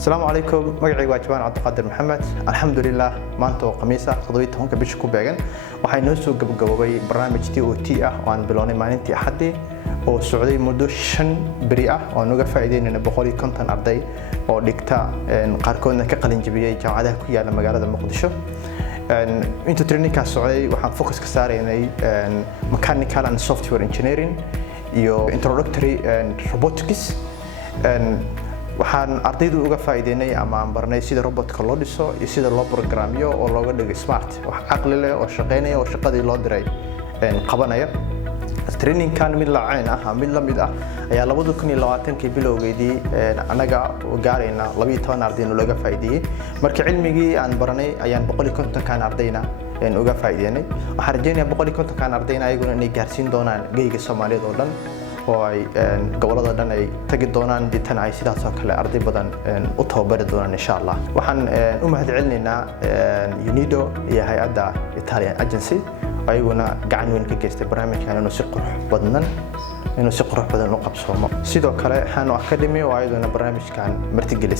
السلام عليكم مقعي واجبان عبد القادر محمد الحمد لله maanta khamiisa 17 bisha ku beegan waxay noo soo gabagabay barnaamijkii OT ah oo aan bilownay maalintii Axadii oo socday muddo 5 bari ah oo naga faa'iideynayna 150 arday oo dhigta qaarkoodna ka qalin jabiyay jaamacadaha ku yaala magaalada Muqdisho inta trainingka socday waxaan focus ka saareynay mechanical and software engineering iyo introductory robotics waxaan ardaydu uga faa'iideynay ama aan barnay sida robotka loo dhiso iyo sida loo programyo oo looga dhigo smart wax aqli leh oo shaqeynaya oo shaqadii loo diray qabanaya training kan mid la caan ah mid la mid ah ayaa 2020 bilowgeedii anaga gaarayna 12 ardayno laga faa'iideeyay markii cilmigii aan baranay ayaan 150 kan ardayna uga faa'iideynay waxaan rajaynayaa 150 kan ardayna ayaguna inay gaarsiin doonaan geeyga Soomaaliyeed oo dhan oo ay gobolada dhan ay tagi doonaan ditan ay sidaas oo kale arday badan u tababari doonaan insha Allah waxaan u mahadcelinaynaa UNIDO iyo hay'adda Italian Agency ayaguna gacan weyn ka geystay barnaamijkan inuu si qurux badan u qabsoomo sidoo kale Hano Academy oo ayaduna barnaamijkan martigelisay